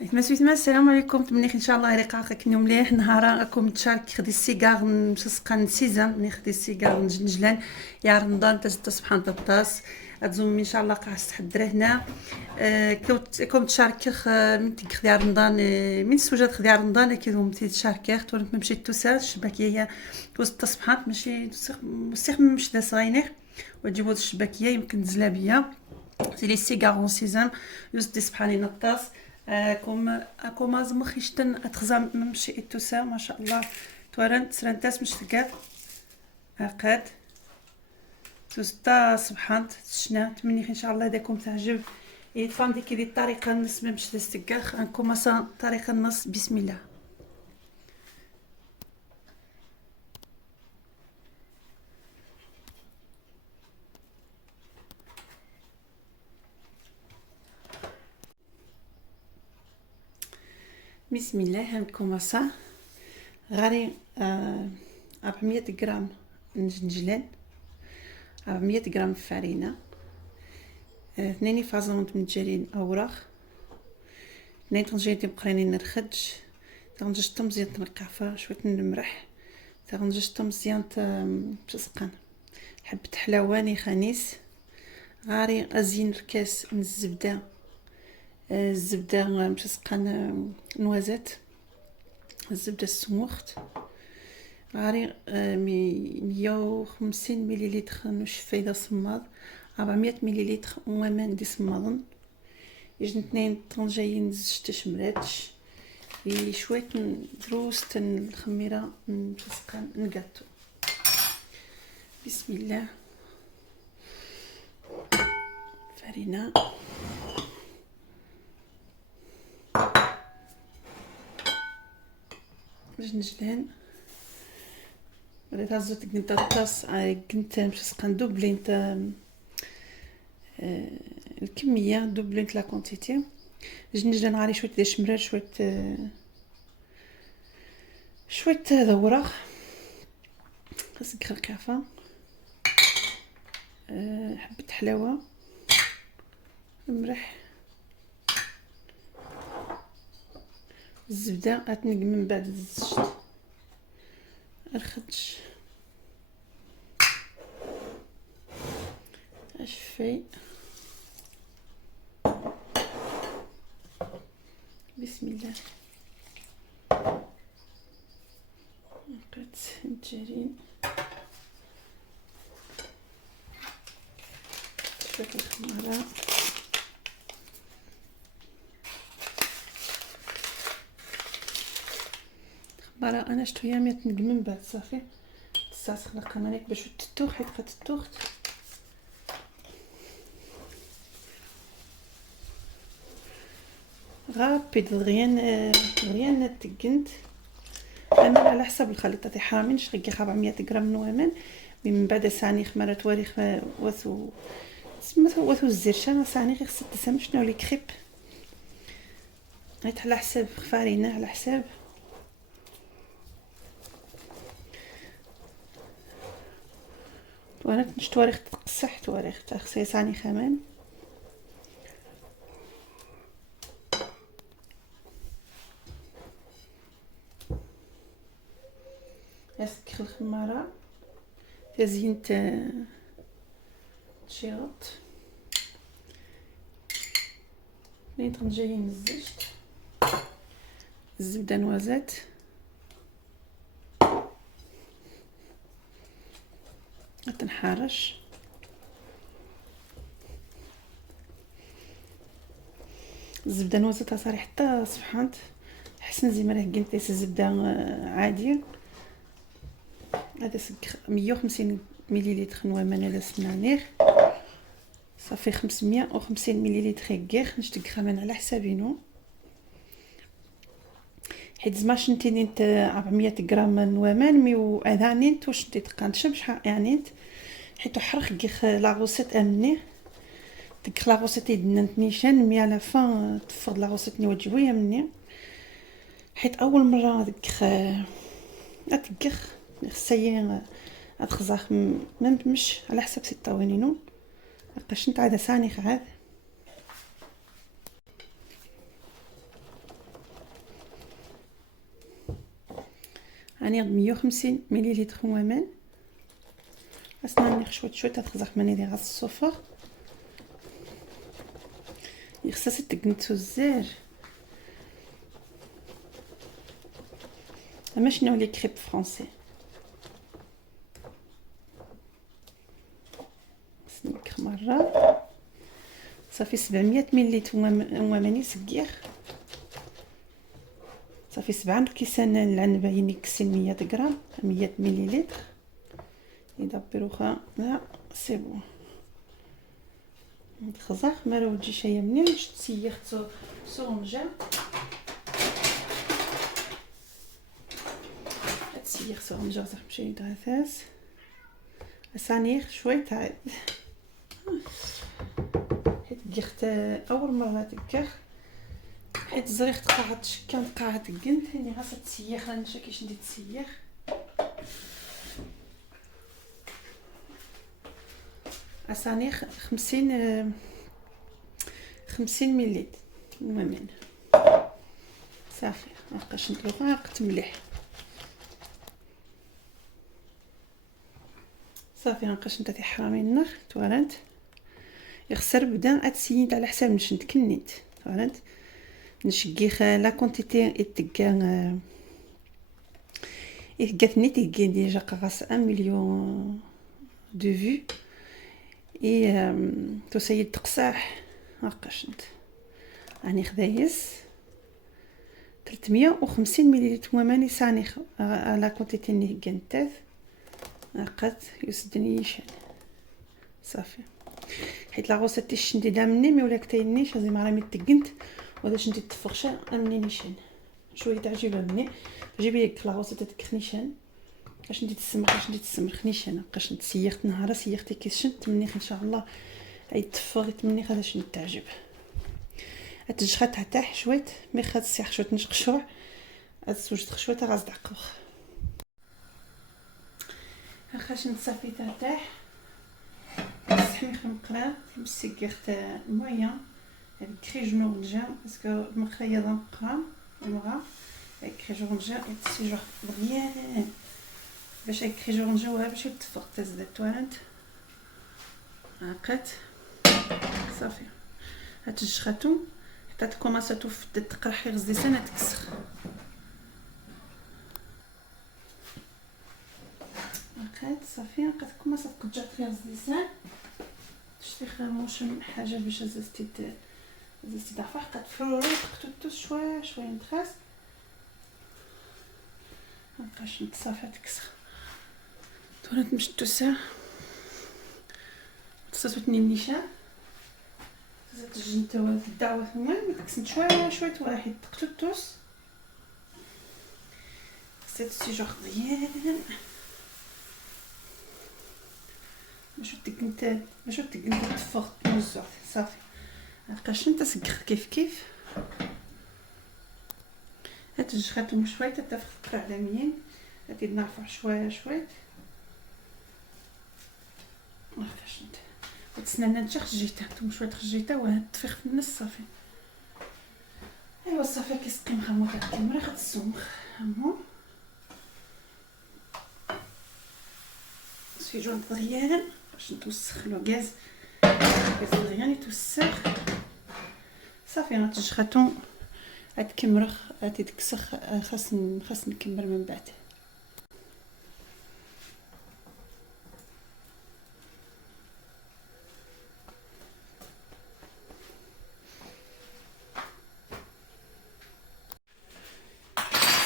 مسويتما السلام عليكم تمنيخ ان شاء الله رقاقك نيوم مليح نهارا اكم تشارك خدي السيجار نسقن سيزا مني خدي السيجار نجنجلان يا رمضان تزت سبحان الطاس اتزوم ان شاء الله قاعد تحضر هنا كوم تشارك من تخدي رمضان من سوجات خدي رمضان كيدوم تشارك تورك مشي توسا الشباكيه توسط سبحان ماشي مسيخ مش دا صاينيخ وتجيبو الشباكيه يمكن تزلابيه سي لي سيجار سيزام يوسط سبحاني نطاس كوم ازم خيشتن اتخزم ممشي اتوسا ما شاء الله تورن تسرنتاس مش تقاد اقاد توستا سبحان تشنا تمني ان شاء الله داكم تعجب يتفهم ديك دي الطريقه النص مش تستكاخ انكم اصلا طريقه النص بسم الله. بسم الله هنكوماسا غاري 400 غرام نجنجلان 400 غرام فرينة 2 فازون متجرين اوراق 2 طنجين بقرانين الخدج تغنجشتم مزيان تنقعفة شوية المرح تغنجشتم مزيان تسقن حبة حلاواني خنيس غاري ازين ركاس من الزبدة الزبدة مش سقان نوازات الزبدة السموخت غاري 150 مليلتر نشفة إذا صماض 400 مليلتر ومان دي صماضن يجن 2 طنجين زجت شمراتش شوية دروس الخميرة مش سقان نقاتو. بسم الله فرينة جنجلان بديت هزت كنت الطاس كنت مش سقان دوبلينت الكميه دوبلينت لا كونتيتي جنجلان غالي شويه ديال الشمرار شويه ذوره خاصك خرقافه حبه حلاوه مرح الزبده غتنق من بعد الزجت الخدج اشفي. بسم الله نقيت الجرين شويه الخماره برا انا شتو يامي تنق من بعد صافي تساس خلق كمانيك باش تتوخ حيت كتتوخ غابيد غيان تقنت انا على حسب الخليطه تاع حامين شغي 400 غرام نوامان من بعد ساني خمرات واريخ وثو سمثو وثو الزرشان ساني غير خصت تسمى شنو لي كريب غيت على حساب فرينه على حساب وانا نشتواريخ تقصح تواريخ تاخسي ساني خمان ياسك الخمارة تزين تشيرط لين طنجين الزجت الزبدة نوازات تنحرش الزبده نوزتها صريح حتى صفحات حسن زي ما راه قلت الزبده عاديه هذا 150 مليلتر نوامان على سنانير صافي 550 مليلتر غير نشتق خمان على حسابينو حيت زعما شنتي نت 400 غرام نوامان مي اذانين توش نتي تقانت شحال يعني حيت حرخ كيخ لاغوسيت امني ديك لاغوسيت يدنت نيشان مي على فان تفض لاغوسيت ني وجبويه مني حيت اول مره ديك اتكخ خصيا اتخزاخ مش على حسب 6 لقاش نتاع هذا ثاني عاد راني 150 مليلتر ومان اسناني شويه تخزق ماني دي غاز الصفر يخصص تقنتو الزير اما شنو لي كريب فرونسي سنيك مره صافي 700 مليلتر وماني سكير صافي 7 كيسان العنبه يعني كسين 100 غرام 100 مليلتر يدبروها لا سي بون خزاق ما راه تجي شي منين تسيخ سونجا تسيخ سونجا صح مشي دغاثاس اسانيخ شويه تاع حيت قيخت اول مره تكخ حيت زريخ تقاعد شكان تقاعد قنت يعني غاصه تسيخ انا نشا كيش ندير تسيخ اسانيخ 50 مليلتر المهم صافي مابقاش ندلوها عقت مليح صافي نبقاش نتا حرامي النخ توالنت يخسر بدا اتسينت على حساب نشنت كنيت توالنت نشكيخ لا كونتيتي اتكا يتقاتني تيجي ديجا قاص 1 مليون دو فيو اي تو سيد تقصاح هاكاش انت راني خدايس 350 مليلتر وماني سانيخ على كونتيتي ني كنتاف عقد يسدني شان صافي حيت لا غوسه تيش ندير مني مي ولا كتاينيش زعما راه متقنت ولا شنتي تفرشا امني نيشان شويه تعجبها مني جيبي لك لا غوسه تكنيشان باش ندير تسمر خنيشان بقاش نتسيخت نهار سيختي كيشنت مني ان شاء الله اي تفريت مني غادا شنو تعجب اتجخات حتى شويه مي خاد السيخ شويه نشقشوع اتسوج شويه غاز دعقوخ خاش نصافي تاع صحني خمقرا مسكيخت المويا كريجنو رجا باسكو مخريه دنقرا المغا كريجنو رجا يتسيجو بغيان باش كريجنو رجا باش يتفق تزداد توالنت عقات صافي هتجخاتو حتى تكوماساتو في تقرحي غزي سنه تكسخ عقات صافي قد كوماسات تقجات فيها غزي شتي خاموش حاجه باش زدتي ضعفه قد فروري قطوطو شويه نتخاس مابقاش نتصافى تكسخ تولات مشتو ساعه تصاتني النيشان زدت الجنتوات الدعوه المهم كسنت شويه واحد قطوطوس خصها تسيجو مزيان باش تقنت تفرط نوزع صافي مابقاش نتا سكخ كيف هاد الجخاتهم شويه تتفق على مين غادي نرفع شويه مابقاش نتا وتسنى نجي خجيتها نتوما شويه خجيتها وهاد تفيخ في النص صافي ايوا صافي كيسقي مخموط الكاميرا خد السمخ هما سفيجون مزيان باش نتوسخ لو غاز مزيان يتوسخ صافي غتجخاتو هاد كمرخ هادي تكسخ خاص نكمل من بعد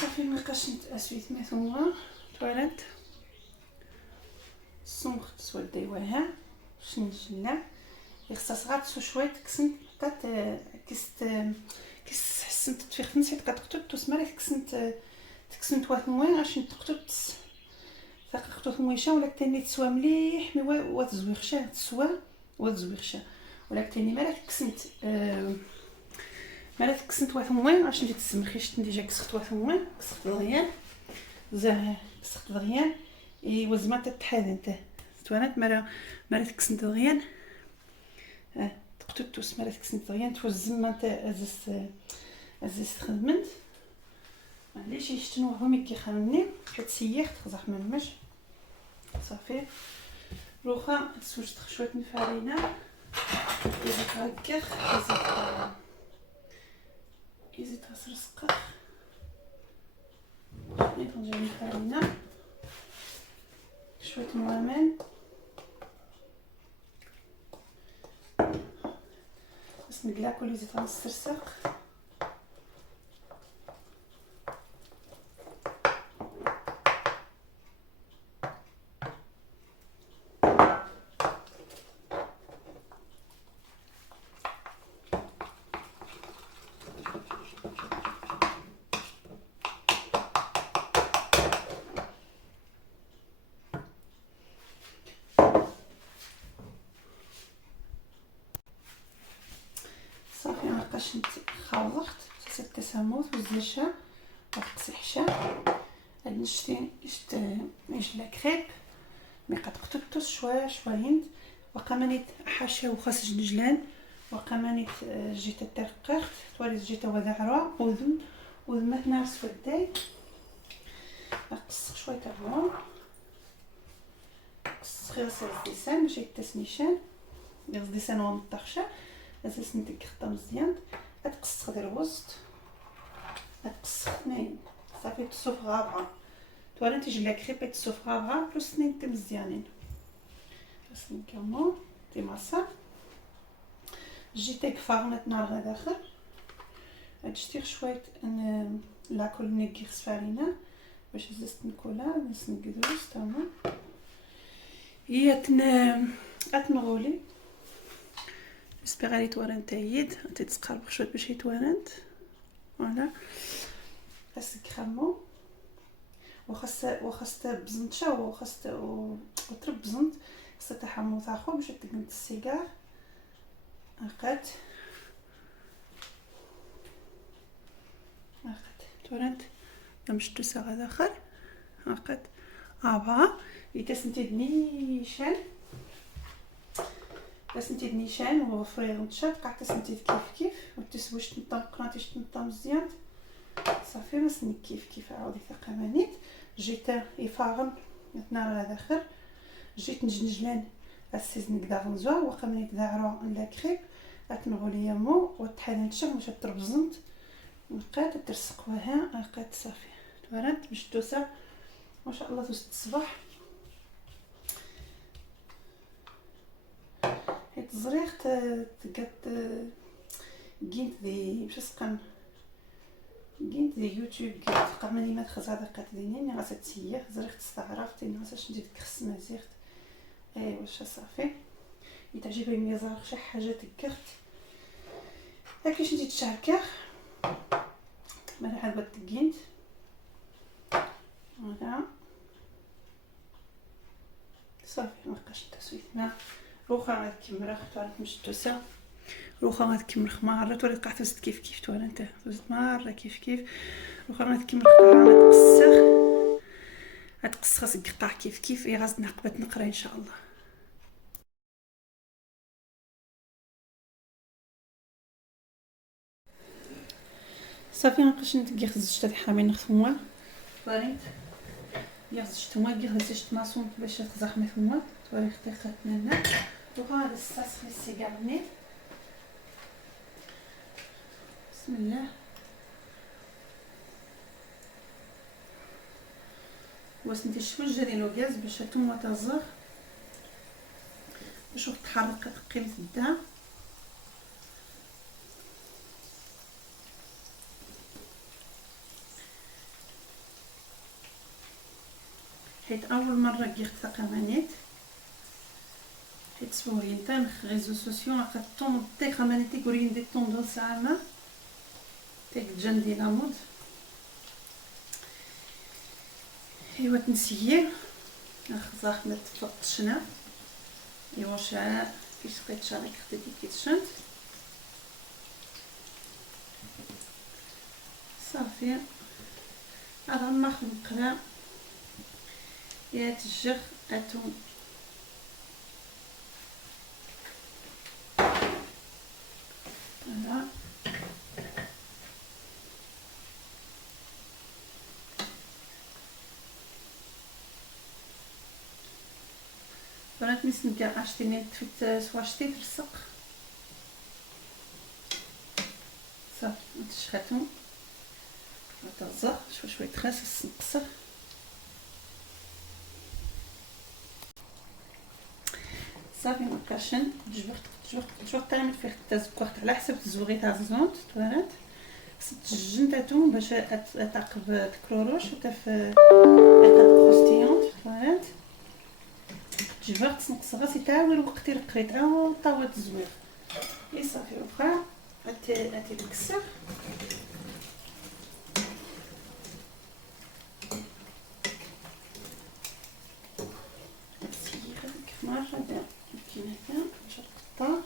صافي مابقاش نتاسويت مي ثم تواليت السمخ تسود ديوها باش نجلع يخصها غاتسو شويه كسنت حتى كيس حسنت تفيخ نسيت كتقطط تسمر تكسنت واحد موين باش نتقطط فقطط مويشه ولا تاني تسوى مليح مي وتزويخشا تسوى وتزويخشا ولا تاني مالك كسنت واحد موين باش نجي تسمخيش ديجا كسخت واحد موين كسخت دغيا كسخت دغيا ايوا زعما تتحاد انت توانات مرات كسنت دغيا تقطوس مرات كسنت دغيا توزم انت ازس خدمت معليش يشتنوه مي كيخمني كتسيح تخزح منمش صافي. روخا تسوج شويه من الفرينه يزيد هكاك يزيد رسقه شويه نجيب الفرينه شويه موامن بس نقلع كل يزيد غنسترسق صافي. مابقاش خلطت صافي التساموس والزيشان وقصي حشا هاد نشتي لا كريب مي قد قطعتوش شويه شويين وقمانيت حاشا وخاص جنجلان وقمانيت جيت الترقيق توالي جيت وذعرة وذمت ناس فداي نقص شويه الروم قص غير الديسان ماشي التسنيشان غير الديسان ونطخشا اساس نديك خطه مزيان غتقص غير الوسط غتقص اثنين صافي تصوف غابعه توالي تيجي لا كريب تصوف غابعه بلس اثنين تي مزيانين بس نكمل دي ماسا جيتك فارنت نار غداخل غتشتي شويه لاكل نكي خسفارينه باش زست نكولا نس نقدوس تمام هي اتنغولي اسبيغالي توارن تايد تتقرب شويه باش يتوارنت فوالا خاص كرامو وخاص بزنتشا وخاص وترب بزنت خاص تحمو تاخو باش تقنت السيجار هاكات تورنت مشتو ساغا داخل هاكات ابا يتسنتي نيشان تسنتي نيشان وفريغ نتشات قاع تسنتي كيف وتسويش قناتيش تنطا مزيان صافي مسني كيف عاودي ثقامانيت جيت يفاغم نتنار داخل جيت نجنجلان السيز نقدر نزوا وقمنيت داعرو لا كريب اتنغولي يمو وتحال نشم واش تربزنت نقات ترسق وها نقات صافي تورنت باش توسع ما شاء الله توست الصباح حيت زريخ تقات قينت دي باش سقن قينت دي يوتيوب قمني ما تخز هذا قات دينين غاسه تسيح زريخ تستعرفت ان غاسه ندير كخس مزيغت اي واش صافي يتعجبني ميزار شي حاجه تكرت هاكاش ندير الشعكه مرحبا بالتقينت هذا صافي مابقاش التسويت ما روخا غتكمل اختار مش توسع روخا غتكمل خمارة ولا قاعده توست كيف تولا انت توست مره كيف روخا غتكمل خمارة غتقص خاص قطع كيف غاز نقبت نقرا ان شاء الله. صافي نقاش ندير خزجت هاد حامين نخدموها فريت يا خزجتوها كي خزجت ماسون باش تخزح مثوما توري اختي لنا وهذا الصاص في السيجارني بسم الله واسنتي الشوجه ديال الغاز باش الثومه تزغ باش تحرق قيمه الدهن حيت اول مره كي ثقامانيت حيت صورين تاع ريزو سوسيو عقد طون تي خمانيتي كورين دي طوندونس عامه تاك جندي لامود ايوا تنسيي نخزاخ ما تفقشنا ايوا شا كيش قيت شارك خديتي كيتشنت صافي هذا ناخذ نقرا يا تجغ اتون هذا نسنكا اشتيني تفت سواشتي ترسق صافي نتشخاتهم تغزر شوي تخاس نقصر صافي مكاشن جبرت تعمل فيه التزكوخت على حسب تزوغي تاع الزونت توالات تجن تاعتهم باش تعقب تكروروش تاف كروستيونت توالات جبرت نقص راسي تعاود وقتي القريت عاود طاوة الزويغ اي صافي واخا هاتي تكسر كيف ما هذا كاين هكا نشططها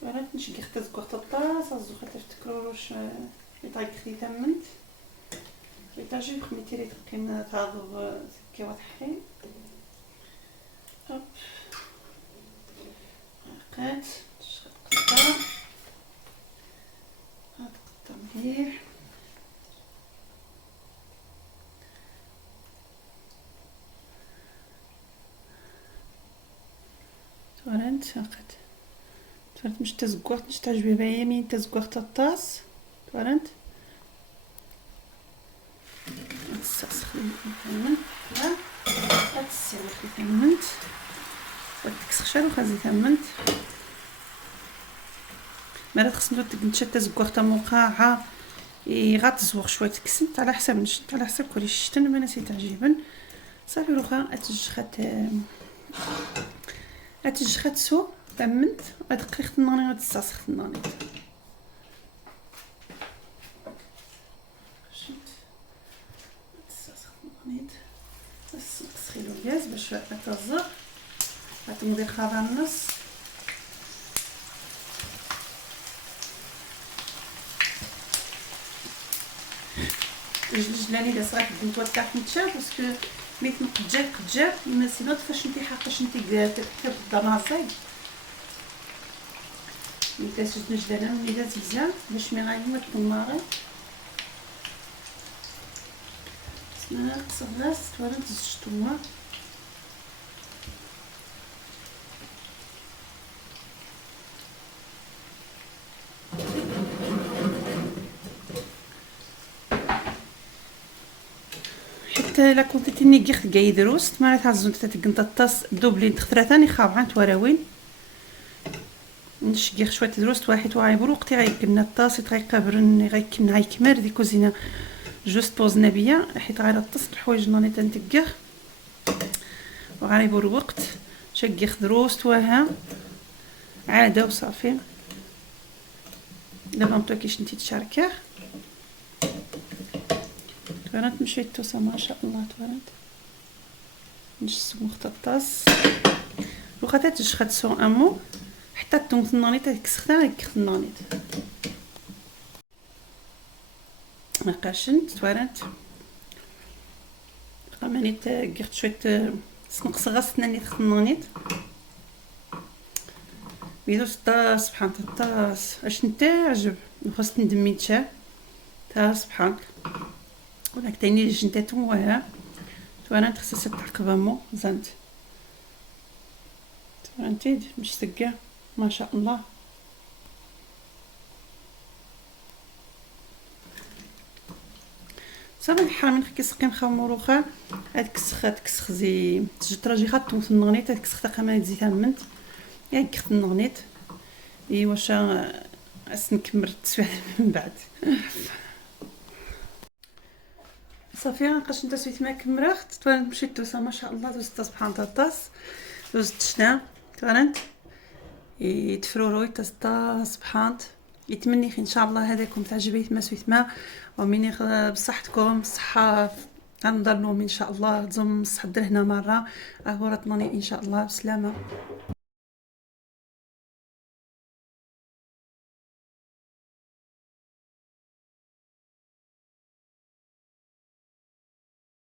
توالات نشقي حتى زكوخت الطاس الزوخه تفتكروش يطايق خدي تمنت يتاجي خميتي لي تقيم تعضو سكي وضحي هوب قات قطه هاد قطه مليح توالات قات توالات مش تزكوخت مش تعجبي بيا مين تزكوخت الطاس توالات تسخن مثلا ها تسير ثمنت وتكسخشر وخازي ثمنت مرات خصنا نشد تزكوخت موقعه غاتزوغ شويه تكسنت على حسب نشد على حسب كل شتن ما نسيت تعجبن صافي روخا اتجخات سو ثمنت ادقيق الناني وتساسخ الناني بس نسخيلو الغاز باش يتزر غتمضي خاضع النص الجلالي الا صغات البنتوات تاعك نتشاف باسكو ملي قد جاب ما سينو فاش انت حاقاش انت تحب الضمازاي ملي كتشد الجلاله ملي زيزان باش مي غايمه الطماطم نقص الغاز توالي تزجتوها حتى الا كنت تني قيخت كاي دروس ما تعزون تتقنط الطاس دوبلين تخترا ثاني خاوعان توراوين نشقيخ شويه دروس واحد وعايبر وقتي غيكنا الطاس غيقبرن غيكنا غيكمر دي كوزينه جوست بوزنا بيا حيت غير الطاس الحوايج راني تنتقخ وغايبر وقت شقيخ دروس وها عاده وصافي دابا مطوكيش نتي تشاركيه توالات مشيت توسا ما شاء الله توالات نجس مختطاس وخاتات تجخات سو امو حتى تمت النانيت كسختها كخت النانيت ما قاشنت توالات قامنيت قيخت شويه سنقص غاس نانيت خت النانيت بيدوس الطاس سبحان الطاس اش نتاعجب خاص ندمي تشا تا سبحان ولا كتاني جنتاتهم وها توالات خصها تعقبامو زانت توالات مش تقى ما شاء الله صافي نحرم من كيسقيم خمروخا هاد كسخ زي تجتراجي خاطو في النغنيت هاد كسخ تاقا زيت منت يعني كخت النغنيت اي واش نكمل التسويح من بعد صافي نقاش نتا سويت ما كمرخت توالنت مشيت توسا ما شاء الله دوزت سبحان الله دوزت شنا توالنت يتفروروي تستا سبحان يتمني ان شاء الله هذاكم تعجبيت ما سويت ما ومني بصحتكم صحه غنضرنوم ان شاء الله تزوم الصح هنا مره اهورتني ان شاء الله بسلامه.